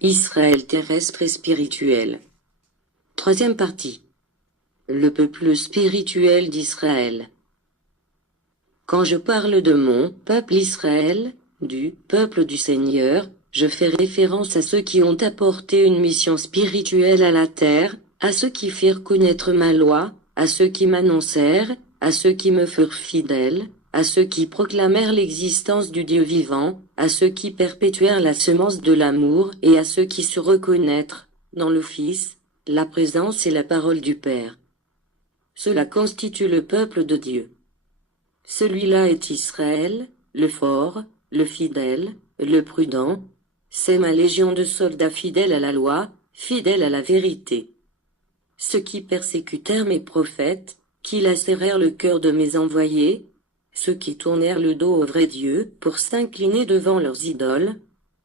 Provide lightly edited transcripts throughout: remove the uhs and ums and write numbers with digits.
Israël terrestre et spirituel. Troisième partie. Le peuple spirituel d'Israël. Quand je parle de mon peuple Israël, du peuple du Seigneur, je fais référence à ceux qui ont apporté une mission spirituelle à la terre, à ceux qui firent connaître ma loi, à ceux qui m'annoncèrent, à ceux qui me furent fidèles, à ceux qui proclamèrent l'existence du Dieu vivant, à ceux qui perpétuèrent la semence de l'amour et à ceux qui surent reconnaître, dans le Fils, la présence et la parole du Père. Cela constitue le peuple de Dieu. Celui-là est Israël, le fort, le fidèle, le prudent. C'est ma légion de soldats fidèles à la loi, fidèles à la vérité. Ceux qui persécutèrent mes prophètes, qui lacérèrent le cœur de mes envoyés, ceux qui tournèrent le dos au vrai Dieu pour s'incliner devant leurs idoles,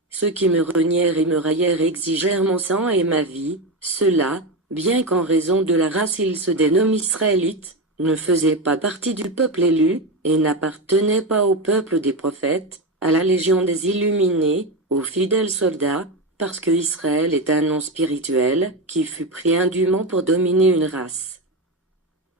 ceux qui me renièrent et me raillèrent et exigèrent mon sang et ma vie, ceux-là, bien qu'en raison de la race ils se dénomment Israélites, ne faisaient pas partie du peuple élu, et n'appartenaient pas au peuple des prophètes, à la légion des illuminés, aux fidèles soldats, parce que Israël est un nom spirituel, qui fut pris indûment pour dominer une race.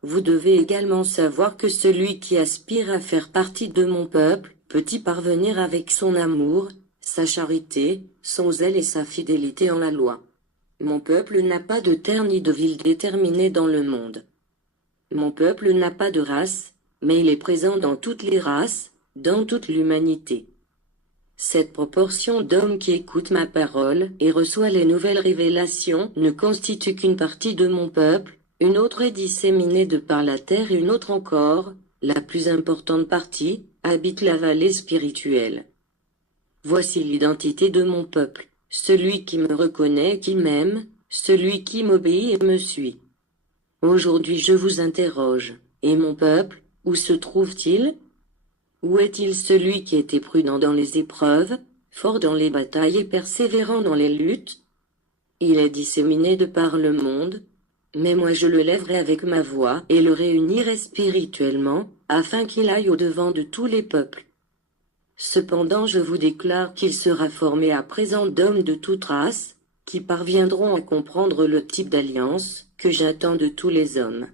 Vous devez également savoir que celui qui aspire à faire partie de mon peuple, peut y parvenir avec son amour, sa charité, son zèle et sa fidélité en la loi. Mon peuple n'a pas de terre ni de ville déterminée dans le monde. Mon peuple n'a pas de race, mais il est présent dans toutes les races, dans toute l'humanité. Cette proportion d'hommes qui écoutent ma parole et reçoit les nouvelles révélations ne constitue qu'une partie de mon peuple, une autre est disséminée de par la terre et une autre encore, la plus importante partie, habite la vallée spirituelle. Voici l'identité de mon peuple, celui qui me reconnaît et qui m'aime, celui qui m'obéit et me suit. Aujourd'hui je vous interroge, et mon peuple, où se trouve-t-il? Où est-il celui qui était prudent dans les épreuves, fort dans les batailles et persévérant dans les luttes? Il est disséminé de par le monde, mais moi je le lèverai avec ma voix et le réunirai spirituellement, afin qu'il aille au-devant de tous les peuples. Cependant je vous déclare qu'il sera formé à présent d'hommes de toute race, qui parviendront à comprendre le type d'alliance que j'attends de tous les hommes.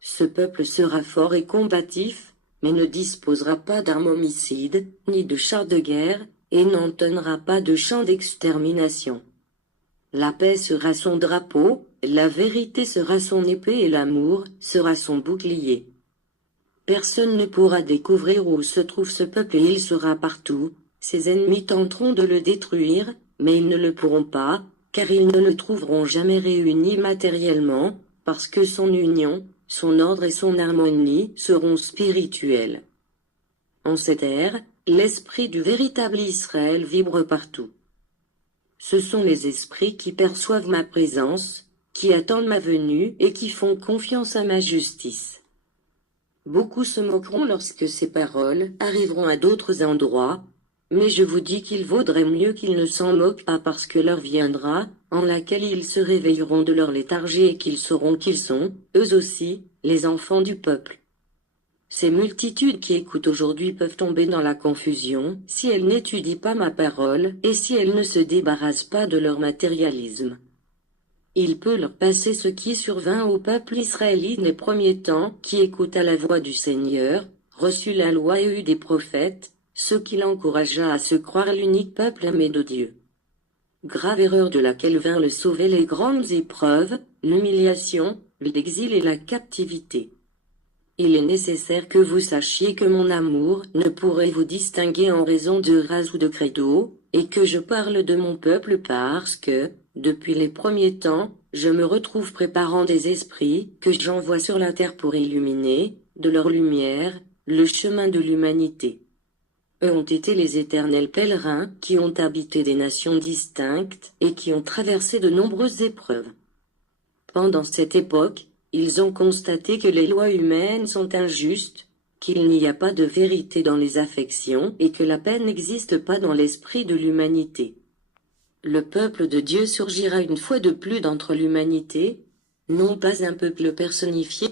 Ce peuple sera fort et combatif, mais ne disposera pas d'armes homicides, ni de chars de guerre, et n'entonnera pas de chants d'extermination. La paix sera son drapeau, la vérité sera son épée et l'amour sera son bouclier. Personne ne pourra découvrir où se trouve ce peuple et il sera partout. Ses ennemis tenteront de le détruire, mais ils ne le pourront pas, car ils ne le trouveront jamais réuni matériellement, parce que son union, son ordre et son harmonie seront spirituels. En cette ère, l'esprit du véritable Israël vibre partout. Ce sont les esprits qui perçoivent ma présence, qui attendent ma venue et qui font confiance à ma justice. Beaucoup se moqueront lorsque ces paroles arriveront à d'autres endroits, mais je vous dis qu'il vaudrait mieux qu'ils ne s'en moquent pas parce que l'heure viendra, en laquelle ils se réveilleront de leur léthargie et qu'ils sauront qu'ils sont, eux aussi, les enfants du peuple. Ces multitudes qui écoutent aujourd'hui peuvent tomber dans la confusion si elles n'étudient pas ma parole et si elles ne se débarrassent pas de leur matérialisme. Il peut leur passer ce qui survint au peuple israélite des premiers temps, qui écouta la voix du Seigneur, reçut la loi et eut des prophètes, ce qui l'encouragea à se croire l'unique peuple aimé de Dieu. Grave erreur de laquelle vinrent le sauver les grandes épreuves, l'humiliation, l'exil et la captivité. Il est nécessaire que vous sachiez que mon amour ne pourrait vous distinguer en raison de race ou de credo, et que je parle de mon peuple parce que, depuis les premiers temps, je me retrouve préparant des esprits que j'envoie sur la terre pour illuminer, de leur lumière, le chemin de l'humanité. Eux ont été les éternels pèlerins qui ont habité des nations distinctes et qui ont traversé de nombreuses épreuves. Pendant cette époque, ils ont constaté que les lois humaines sont injustes, qu'il n'y a pas de vérité dans les affections et que la paix n'existe pas dans l'esprit de l'humanité. Le peuple de Dieu surgira une fois de plus d'entre l'humanité, non pas un peuple personnifié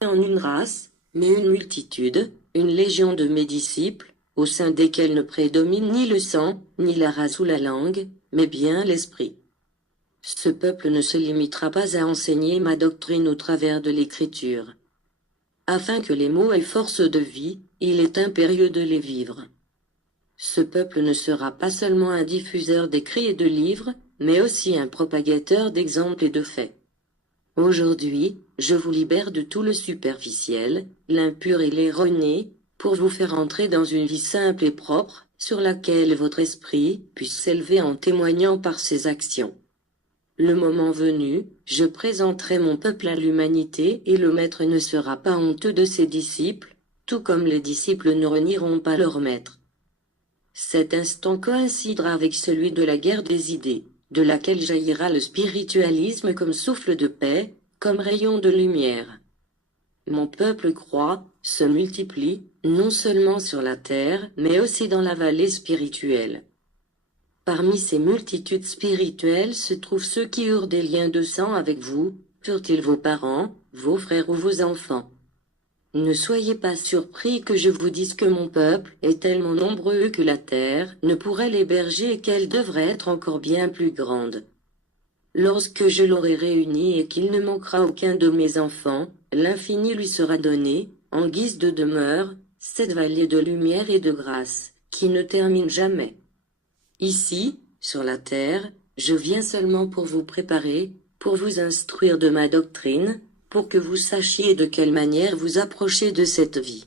en une race, mais une multitude, une légion de mes disciples, au sein desquels ne prédomine ni le sang, ni la race ou la langue, mais bien l'esprit. Ce peuple ne se limitera pas à enseigner ma doctrine au travers de l'écriture. Afin que les mots aient force de vie, il est impérieux de les vivre. Ce peuple ne sera pas seulement un diffuseur d'écrits et de livres, mais aussi un propagateur d'exemples et de faits. Aujourd'hui, je vous libère de tout le superficiel, l'impur et l'erroné, pour vous faire entrer dans une vie simple et propre, sur laquelle votre esprit puisse s'élever en témoignant par ses actions. Le moment venu, je présenterai mon peuple à l'humanité et le maître ne sera pas honteux de ses disciples, tout comme les disciples ne renieront pas leur maître. Cet instant coïncidera avec celui de la guerre des idées, de laquelle jaillira le spiritualisme comme souffle de paix, comme rayon de lumière. Mon peuple croît, se multiplie, non seulement sur la terre, mais aussi dans la vallée spirituelle. Parmi ces multitudes spirituelles se trouvent ceux qui eurent des liens de sang avec vous, furent-ils vos parents, vos frères ou vos enfants. Ne soyez pas surpris que je vous dise que mon peuple est tellement nombreux que la terre ne pourrait l'héberger et qu'elle devrait être encore bien plus grande. Lorsque je l'aurai réuni et qu'il ne manquera aucun de mes enfants, l'infini lui sera donné, en guise de demeure, cette vallée de lumière et de grâce, qui ne termine jamais. Ici, sur la terre, je viens seulement pour vous préparer, pour vous instruire de ma doctrine, pour que vous sachiez de quelle manière vous approcher de cette vie.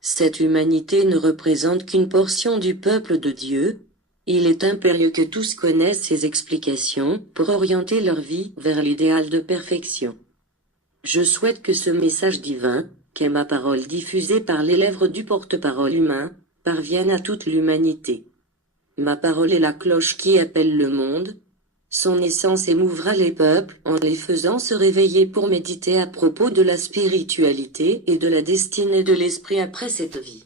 Cette humanité ne représente qu'une portion du peuple de Dieu. Il est impérieux que tous connaissent ces explications pour orienter leur vie vers l'idéal de perfection. Je souhaite que ce message divin, qu'est ma parole diffusée par les lèvres du porte-parole humain, parvienne à toute l'humanité. Ma parole est la cloche qui appelle le monde. Son essence émouvra les peuples en les faisant se réveiller pour méditer à propos de la spiritualité et de la destinée de l'esprit après cette vie.